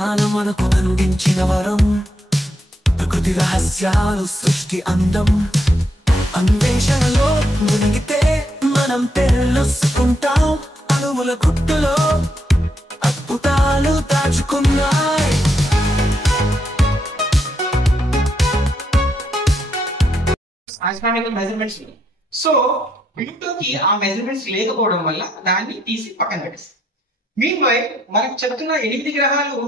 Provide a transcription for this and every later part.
విజ్ఞానం మనకు అందించిన వరం, ప్రకృతి రహస్యాలు సృష్టి అందం. అన్వేషణలో మునిగితే మనం తెలుసుకుంటాం, అణువుల గుట్టులో అద్భుతాలు దాచుకున్నాయి. Astronomical measurements. సో ప్లూటోకి ఆ మెజర్మెంట్స్ లేకపోవడం వల్ల దాన్ని తీసి పక్కన పెట్టేస్తారు. మీన్ వై మనకు చెప్తున్న 8 గ్రహాలు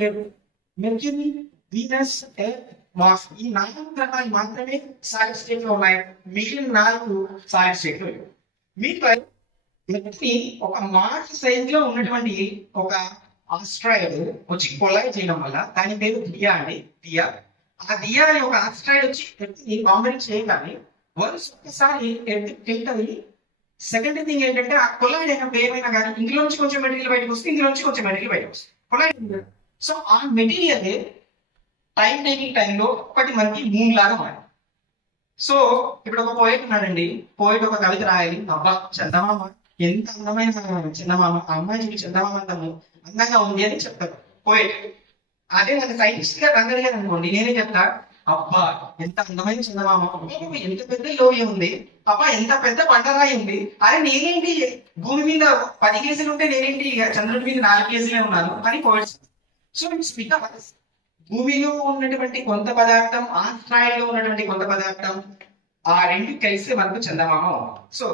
లేవు. మెర్క్యూరీ, వీనస్, ఎర్త్, మార్స్ ఈ 4 గ్రహాలు మాత్రమే సాలిడ్ స్టేట్ లో ఉన్నాయి. మిగిలిన 4 సాలిడ్ స్టేట్ లో లేవు. మీన్ వై ఒక మార్స్ సైజ్ లో ఉన్నటువంటి ఒక ఆస్ట్రాయిడ్ వచ్చి కొలైడ్ చేయడం వల్ల దాని పేరు దియా అండి. దియా. ఆ దియా అనే ఒక ఆస్ట్రాయిడ్ వచ్చి ఎర్త్ని కాంబినేట్ చేయగానే వన్స్ ఒక్కసారి ఎర్త్ టిల్ట్ అయ్యి, సెకండ్ థింగ్ ఏంటంటే ఆ కొలైడ్ అయినప్పుడు ఏమైనా కానీ ఇందులో నుంచి కొంచెం మెటీరియల్ బయటకు వస్తే ఇందులో నుంచి కొంచెం మెటీరియల్ బయటకు వస్తుంది. కొలైడ్. సో ఆ మెటీరియల్ టైం టేకింగ్ టైంలో ఒకటి మనకి మూన్ లాగా మారింది. సో ఇప్పుడు ఒక పోయిట్ ఉన్నాడండి. పోయిట్ ఒక కవిత రాయాలి. అబ్బా చందమామ ఎంత అందమైన చందమామ, ఆ అమ్మాయి చూసి చందమామ అందంగా ఉంది అని చెప్తారు పోయిట్. అదే మన సైంటిస్ట్ గా రంగడిగారు అనుకోండి, నేనే చెప్తా అబ్బా ఎంత అందమైన చందమామ, ఎంత పెద్ద లోయ ఉంది, అబ్బా ఎంత పెద్ద పంటరాయి ఉంది. అరే నేనేంటి భూమి మీద 10 కేజీలు ఉంటే నేనేంటి చంద్రుడి మీద 4 కేజీలే ఉన్నాను అని పోయిట్స్. సో ఇట్స్ బికాస్ భూమిలో ఉన్నటువంటి కొంత పదార్థం, ఆస్ట్రాయిడ్ లో ఉన్నటువంటి కొంత పదార్థం, ఆ రెండు కలిసి మనకు చందమామ. సో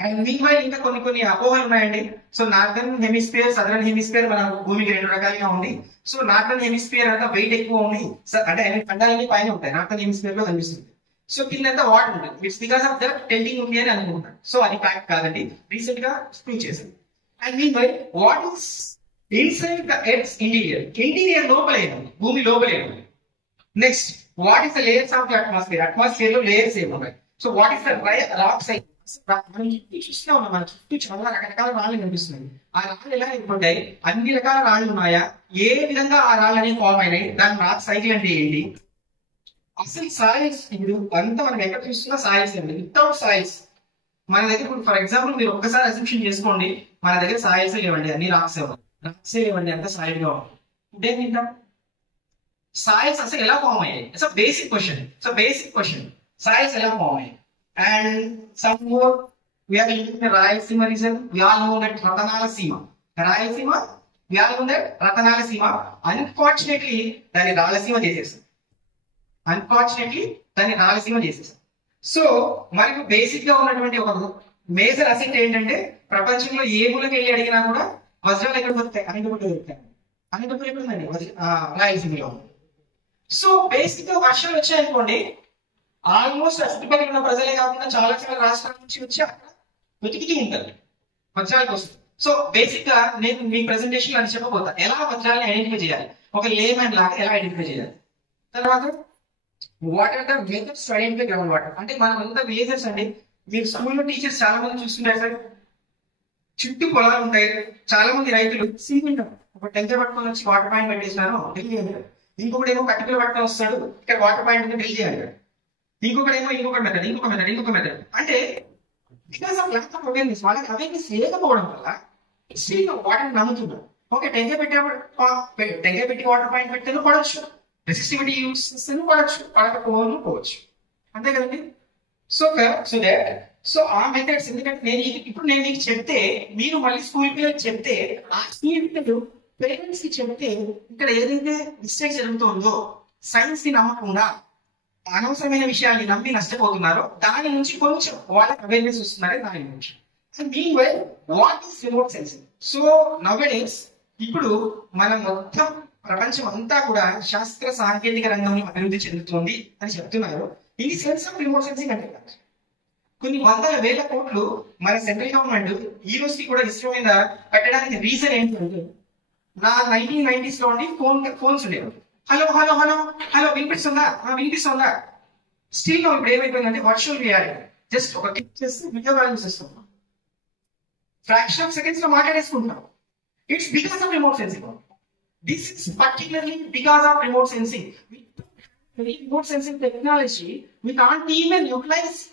అండ్ మీన్వైల్ ఇంకా కొన్ని అపోహలు ఉన్నాయండి. So northern hemisphere, southern hemisphere మన భూమికి 2 రకాలుగా ఉంది. సో నార్థన్ హెమిస్ఫియర్ అంతా వెయిట్ ఎక్కువ ఉంది, అంటే ఖండాలన్నీ పైన ఉంటాయి, నార్థన్ హెమిస్ఫియర్ లో కనిపిస్తుంది. సో కిందంతా వాటర్ ఉంటుంది. ఇట్స్ బికాస్ ఆఫ్ ద టెల్టింగ్ ఉంది అని అనుకుంటారు. సో అది ఫ్యాక్ట్ కాదండి, రీసెంట్ గా ప్రూవ్ చేసింది. And meanwhile what is inside the earth's interior? Interior లోపలే ఉంది, భూమి లోపలే ఉంది. Next what is the layers of the atmosphere? Atmosphere లో లేయర్స్ ఏమున్నాయి? So what is the rock size? మనం చూస్తూనే ఉన్నాం, మన చుట్టూ చాలా రకరకాల రాళ్ళు కనిపిస్తున్నాయి. ఆ రాళ్ళు ఎలా ఏర్పడ్డాయి? అన్ని రకాల రాళ్ళు ఉన్నాయా? ఏ విధంగా ఆ రాళ్ళు అనేవి ఫామ్ అయినాయి? దాని రాక్ సైకిల్ అంటే ఏంటి? అసలు సాయిల్స్ ఇప్పుడు అంతా మనం ఎక్కడ చూస్తున్నా సాయిల్స్ అండి. వితౌట్ సాయిల్స్ మన దగ్గర ఇప్పుడు ఫర్ ఎగ్జాంపుల్ మీరు ఒక్కసారి అసెంప్షన్ చేసుకోండి, మన దగ్గర సాయిల్స్ ఇవ్వండి, అన్ని రాక్స్ ఇవ్వండి, అంత సాయిల్ గా ఉంది. ఇదే తింటాం. సాయిల్స్ అసలు ఎలా ఫామ్ అయ్యాయి? It's a basic question. Soils ఎలా ఫామ్ అయ్యాయి? And some more, we are looking at Rayalaseema region. We all know that Ratanalasema. Rayalaseema, we all know that Ratanalasema. Unfortunately, దాన్ని రాయలసీమ చేసేసాం. సో మనకు బేసిక్ గా ఉన్నటువంటి ఒక మేజర్ అసెట్ ఏంటంటే, ప్రపంచంలో ఏ మూలకి వెళ్ళి అడిగినా కూడా వజ్రాలు ఎక్కడ దొరుకుతాయి? అనంతపురం దొరుకుతాయి. అనంతపురం ఎక్కడుందండి? రాయలసీమలో. సో బేసిక్ గా వర్షాలు వచ్చాయనుకోండి, ఆల్మోస్ట్ చుట్టుపక్కల ఉన్న ప్రజలే కాకుండా చాలా రాష్ట్రాల నుంచి వచ్చి అక్కడ వెతికితూ ఉంటారు వజ్రాల కోసం. సో బేసిక్ గా నేను మీ ప్రెజెంటేషన్ అని చెప్పబోతా, ఎలా వజ్రాలను ఐడెంటిఫై చేయాలి, ఒక లేమన్ లాగా ఎలా ఐడెంటిఫై చేయాలి. తర్వాత what are the methods to identify ground water? అంటే మనం అంతా విలేజర్స్ అండి. మీరు స్కూల్లో టీచర్స్ చాలా మంది చూస్తుంటారు సార్, చుట్టూ పొలాలు ఉంటాయి, చాలా మంది రైతులు సింపుల్ ఒక టెంకర్ పట్టుకొని వచ్చి వాటర్ పాయింట్ పెట్టేసినారు ఢిల్లీ అంటారు. ఇంకొకటి ఏమో కట్టుకులు పట్టుకొని వస్తాడు, ఇక్కడ వాటర్ పాయింట్ ఢిల్లీ అంటాడు. ఇంకొకటి మెథడ్. అంటే because of lack of awareness, వాళ్ళకి అవేర్నెస్ లేకపోవడం వల్ల స్టిల్ వాటర్ నమ్ముతున్నారు. ఓకే టెంకాయ పెట్టి వాటర్ పాయింట్ పెడితే పడవచ్చు, రెసిస్టివిటీ యూస్ చేస్తే పడకపోవచ్చు, అంతే కదండి. సో ఆ మెథడ్స్, ఎందుకంటే నేను మీకు చెప్తే, మీరు మళ్ళీ స్కూల్ పిల్లలకి చెప్తే, ఆ స్కూల్ పిల్లలు పేరెంట్స్ కి చెప్తే, ఇక్కడ ఏదైతే మిస్టేక్ జరుగుతుందో సైన్స్ ని నమ్మకుండా అనవసరమైన విషయాన్ని నమ్మి నష్టపోతున్నారో దాని నుంచి కొంచెం వాళ్ళకి అవేర్నెస్ వస్తున్నారే దాని నుంచి. What is remote sensing? So నౌడేస్ ఇప్పుడు మనం మొత్తం ప్రపంచం అంతా కూడా శాస్త్ర సాంకేతిక రంగంలో అభివృద్ధి చెందుతుంది అని చెప్తున్నారు. ఇది సెన్స్ ఆఫ్ రిమోట్ సెన్సింగ్ అంటే కొన్ని వందల వేల కోట్లు మన సెంట్రల్ గవర్నమెంట్ ఈ రోజుకి కూడా ఇస్రో మీద పెట్టడానికి రీజన్ ఏంటంటే, నా 1990s లో ఉండి ఫోన్స్ ఉండేవి. హలో వినిపిస్తుందా? స్టిల్ ఇప్పుడు ఏమైపోయిందంటే వర్చువల్ రియాలిటీ, జస్ట్ ఒక క్లిక్ చేసి వీడియో కాల్ చేస్తాం, ఫ్రాక్షన్ ఆఫ్ సెకండ్స్ లో మాట్లాడేసుకుంటాం. It's because of remote sensing. This is particularly because of remote sensing. Remote sensing technology, we can't even utilize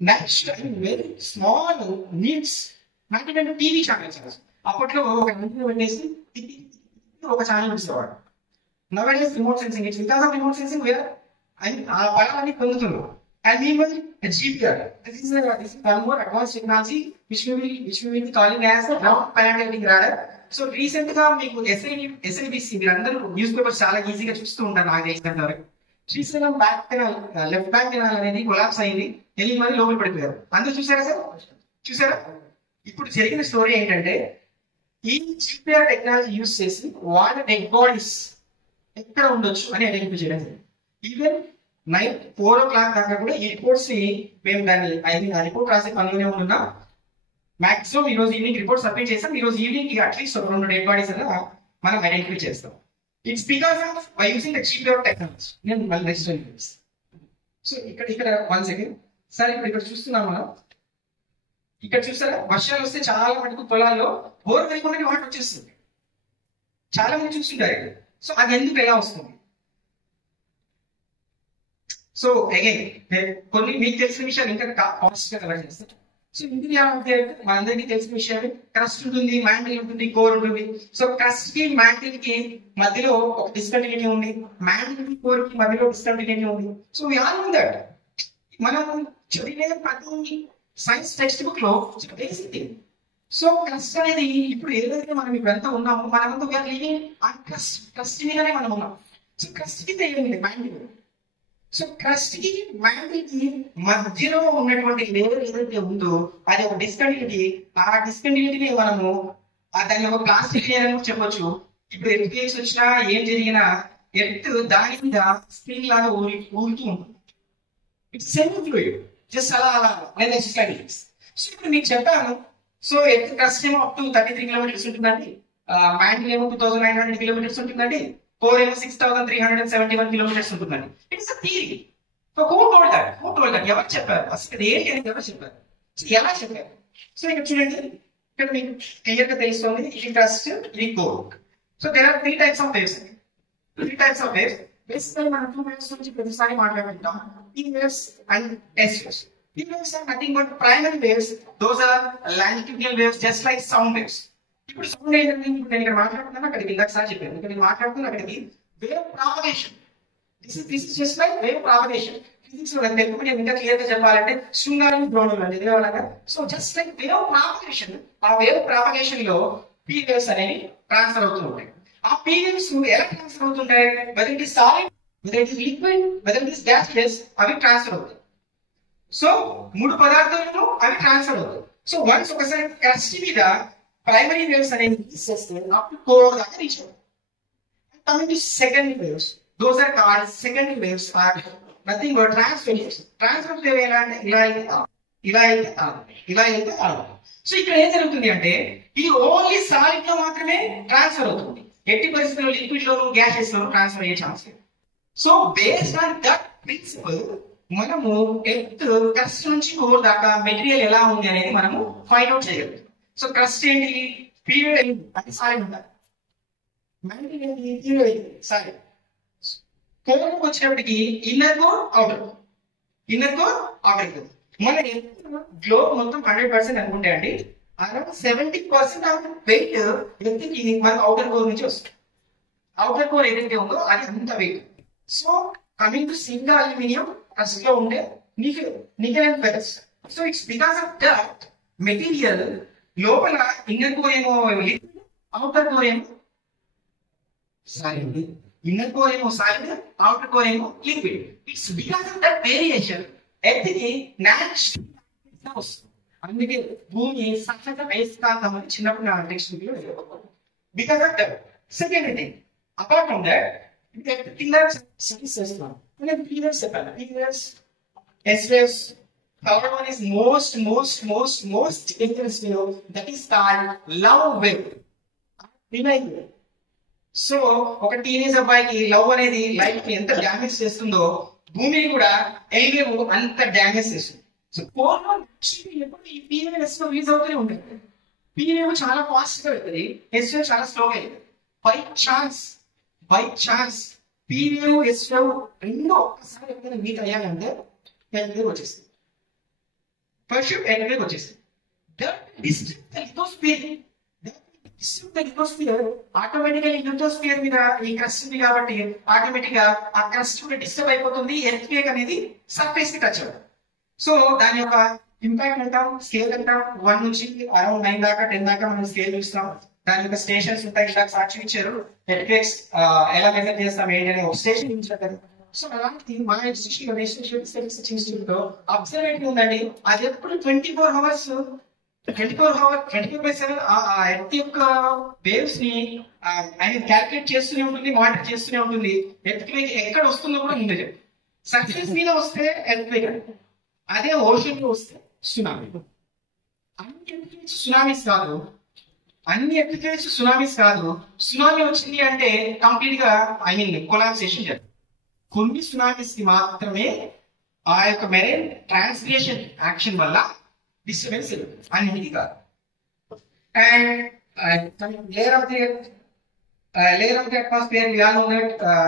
next very small needs, not even TV channels. అప్పట్లో ఒక antenna పెట్టేసి ఒక channel ఇచ్చేవాడు. Nowadays remote sensing, it's because of remote sensing where ఆ పదాన్ని పొందుతున్నారు. And మీ మళ్ళీ GPR, this is one more advanced technology which we will be calling as ground penetrating radar. So recent గా మీకు SIBC మీరు అందరూ న్యూస్ పేపర్స్ చాలా ఈజీగా చూస్తూ ఉంటారు నాకు తెలిసినంత వరకు. Srisailam back canal, left back canal అనేది కొలాప్స్ అయింది, 8 మంది లోపల పడిపోయారు. అందరూ చూసారా సార్? చూసారా? ఇప్పుడు జరిగిన స్టోరీ ఏంటంటే ఈ GPR టెక్నాలజీ యూజ్ చేసి వాళ్ళ డెడ్ బాడీస్ ఎక్కడ ఉండొచ్చు అని ఐడెంటిఫై చేయడం జరిగింది. ఈవెన్ నైట్ 4 o'clock దాకా కూడా ఈ రిపోర్ట్స్ ని మేము దాన్ని ఆ రిపోర్ట్ రాసే పనిలోనే ఉన్నాం. మాక్సిమం ఈ రోజు ఈవినింగ్ రిపోర్ట్ సబ్మిట్ చేస్తాం. ఈ రోజు ఈవినింగ్ అట్లీస్ట్ 2 డెడ్ బాడీస్ అలా మనం ఐడెంటిఫై చేస్తాం. It's because of by using the GPR technology. నేను మళ్ళీ నెక్స్ట్ సో ఇక్కడ 1 సెకండ్ సార్, ఇక్కడ చూస్తున్నాం మనం. ఇక్కడ చూసారా, వర్షాలు వస్తే చాలా మటుకు పొలాల్లో బోర్ వేయకుండా వాటర్ వచ్చేస్తుంది. చాలా మంది చూస్తుంటారు. సో అది ఎందుకు ఎలా వస్తుంది? సో అగైన్ కొన్ని మీకు తెలిసిన విషయాలు ఇంకా కాన్స్ట్ గా కలెక్ట్ చేస్తారు. సో ఇండియా అంటే మనందరికీ తెలిసిన విషయాలు, క్రస్ట్ ఉంటుంది, మ్యాంటిల్ ఉంటుంది, కోర్ ఉంటుంది. సో క్రస్ట్ కి మ్యాంటిల్ కి మధ్యలో ఒక డిస్కంటిన్యూటీ ఉంది, మ్యాంటిల్ కి కోర్ కి మధ్యలో డిస్కంటిన్యూటీ ఉంది. So we all know that. మనం చదివే ప్రతి సైన్స్ టెక్స్ట్ బుక్ లో బేసిక్ థింగ్. సో క్రస్ట్ అనేది ఇప్పుడు ఏదైతే మనం ఇప్పుడంతా ఉన్నామో మనమంతా వీఆర్ లివింగ్ ఆ క్రస్ట్ మీదనే మనం ఉన్నాం. సో క్రస్ట్ కింద ఏమిటి? మ్యాంటిల్. సో క్రస్ట్ కి మ్యాంటిల్ కి మధ్యలో ఉన్నటువంటి లేయర్ ఏదైతే ఉందో అది ఒక డిస్కంటిన్యూటీ. ఆ డిస్కంటిన్యూటీని మనము దాన్ని ఒక ప్లాస్టిక్ లేయర్ అని చెప్పొచ్చు. ఇప్పుడు ఎర్త్క్వేక్స్ వచ్చినా ఏం జరిగినా ఎర్త్ దాని మీద స్ప్రింగ్ లాగా ఊరుతూ ఉంటుంది. ఇట్స్ సెమీ ఫ్లూయిడ్, జస్ట్ అలా సో ఇప్పుడు మీకు చెప్పాను. సో ఎర్త్ క్రస్ట్ ఏమో అప్ టు 33 kilometers ఉంటుందండి, మ్యాంటిల్ ఏమో 2900 kilometers ఉంటుందండి, కోర్ ఏమో 6371 kilometers ఉంటుందండి. It's a theory. So who told that? ఎవరు చెప్పారు? అసలు ఏంటి అనేది ఎవరు చెప్పారు? సో ఎలా చెప్పారు? సో ఇక్కడ చూడండి, ఇక్కడ మీకు క్లియర్ గా తెలుస్తుంది. ఇది క్రస్ట్, ఇది core. So there are 3 types of waves. 3 types of waves. Basically మనం 2 waves గురించి ప్రతిసారి మాట్లాడుకుంటాం, P waves and S waves. P waves are nothing but primary waves. Those are longitudinal waves, just like sound waves. ఇప్పుడు sound ఏంటంటే ఇప్పుడు నేను ఇక్కడ మాట్లాడుతున్నాను, అక్కడికి ఇందాక సార్ చెప్పాను, ఇక్కడ నేను మాట్లాడుతున్నా, అక్కడికి wave propagation. This is just like wave propagation. Physics లో తెలుగు నేను ఇంకా క్లియర్ గా చెప్పాలంటే శృంగారం ద్రోణులు అంటే ఇదేలాగా. So just like wave propagation. ఆ వేవ్ ప్రాపగేషన్ లో P waves అనేవి ట్రాన్స్ఫర్ అవుతూ ఉంటాయి. ఆ P waves ఎలా ట్రాన్స్ఫర్ అవుతుంటాయి? Whether it is solid, whether it is liquid, whether it is gaseous, అవి ట్రాన్స్ఫర్ అవుతాయి. సో 3 పదార్థాలను అవి ట్రాన్స్ఫర్ అవుతాయి. సో వన్స్ ఒకసారి క్రస్ట్ మీద ప్రైమరీ వేవ్స్ అనేవి తీసేస్తే అప్ టు కోర్ దాకా రీచ్ అవుతాయి. Coming to secondary waves, those are called secondary waves are nothing but transfer waves. Transfer wave ఎలా అంటే ఇలా వెళ్తే సో ఇక్కడ ఏం జరుగుతుంది అంటే ఇది ఓన్లీ సాలిడ్ లో మాత్రమే ట్రాన్స్ఫర్ అవుతుంది. ఎట్టి పరిస్థితుల్లో లిక్విడ్ లోను గ్యాసెస్ లోను ట్రాన్స్ఫర్ అయ్యే ఛాన్స్ లేదు. So based on that principle మనము ఎర్త్ క్రస్ట్ నుంచి కోర్ దాకా మెటీరియల్ ఎలా ఉంది అనేది మనము ఫైండ్ అవుట్ చేయగలుగుతాం. సో క్రస్ట్ ఏంటి? పీరియడ్ ఏంటి? అది సాలిడ్ ఉండాలి. మ్యాంటిల్ ఏంటి? పీరియడ్ ఏంటి? సాలిడ్. కోర్ వచ్చినప్పటికి inner core, outer core, inner core, outer core. మన గ్లోబ్ మొత్తం 100% అనుకుంటే అండి అరౌండ్ 70% ఆఫ్ వెయిట్ ఎర్త్కి మన అవుటర్ కోర్ నుంచి వస్తుంది. అవుటర్ కోర్ ఏదైతే ఉందో అది అంత వెయిట్. సో కమింగ్ టు సింగ్ అల్యూమినియం క్రస్ట్ లో ఉండే nickel and ferrous. So it's because of that material లోపల ఇన్నర్ కోర్ ఏమో లిక్విడ్, అవుటర్ కోర్ ఏమో సాలిడ్. ఇన్నర్ కోర్ ఏమో సాలిడ్, అవుటర్ కోర్ ఏమో liquid. It's because of that variation ఎర్త్కి natural వస్తుంది. అందుకే భూమి సహజ అయస్కాంతం అని చిన్నప్పుడు నా టెక్స్ట్ బుక్ లో. Because of that. Second thing, apart from that కింద స్టడీస్ చేస్తున్నాం. P waves చెప్పాను. P waves, S waves. Third one is most dangerous wave, that is called love wave. So ఒక టీనేజ్ అబ్బాయికి లవ్ అనేది life ని ఎంత damage చేస్తుందో భూమిని కూడా ఎల్వేవ్ అంత డ్యామేజ్ చేస్తుంది. సో కోర్లో ఎప్పుడు ఈ P wave S wave use అవుతూనే ఉంటుంది. P wave చాలా ఫాస్ట్ గా వెళ్తుంది, S wave చాలా స్లోగా వెళ్తుంది. By chance P wave, S wave రెండు ఒక్కసారి ఎప్పుడైనా మీట్ అయ్యాలంటే L wave వచ్చేస్తుంది. ఫస్ట్ L wave వచ్చేస్తుంది. That disturbs the lithosphere. That lithosphere ఆటోమేటిక్గా లిథోస్ఫియర్ మీద ఈ క్రస్ట్ ఉంది కాబట్టి ఆటోమేటిక్ గా ఆ క్రస్ట్ కూడా డిస్టర్బ్ అయిపోతుంది, ఎర్త్క్వేక్ అనేది సర్ఫేస్ కి టచ్ అవుతుంది. సో దాని యొక్క ఇంపాక్ట్ అంటాం, స్కేల్ అంటాం. 1 నుంచి అరౌండ్ 9 దాకా 10 దాకా మనం స్కేల్ చూస్తాం. దాని యొక్క స్టేషన్స్ ఉంటాయి, ఇలా సాక్షి ఇచ్చారు. ఎర్త్క్వేక్స్ ఎలా మెజర్ చేస్తాం ఏంటి అనే ఒక స్టేషన్ ఇచ్చారు. సో అలాంటి మా ఇన్స్టిట్యూట్ ఇన్స్టిట్యూట్ లో అబ్జర్వేటరీ ఉందండి. అది ఎప్పుడు 24 hours 24/7 ఆ ఎర్త్ యొక్క వేవ్స్ ని క్యాల్కులేట్ చేస్తూనే ఉంటుంది, మానిటర్ చేస్తూనే ఉంటుంది. ఎర్త్క్వేక్ ఎక్కడ వస్తుందో కూడా ముందే చెప్పి, సర్ఫేస్ మీద వస్తే ఎర్త్క్వేక్, అదే ఓషన్ లో వస్తే సునామీ. అన్ని ఎర్త్క్వేక్స్ సునామీస్ కాదు. సునామీ వచ్చింది అంటే కంప్లీట్ గా కొలాప్సేషన్ జరుగుతుంది. కొన్ని సునామీస్ కి మాత్రమే ఆ యొక్క మెరైన్ ట్రాన్స్లేషన్ యాక్షన్ వల్ల డిస్టర్బెన్స్ అన్నిటికీ కాదు. And layer of the atmosphere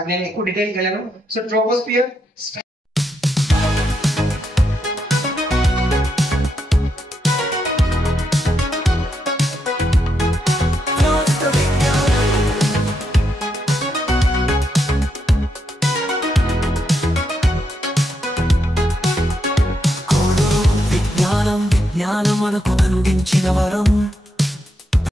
నేను ఎక్కువ డీటెయిల్ వెళ్ళను. So troposphere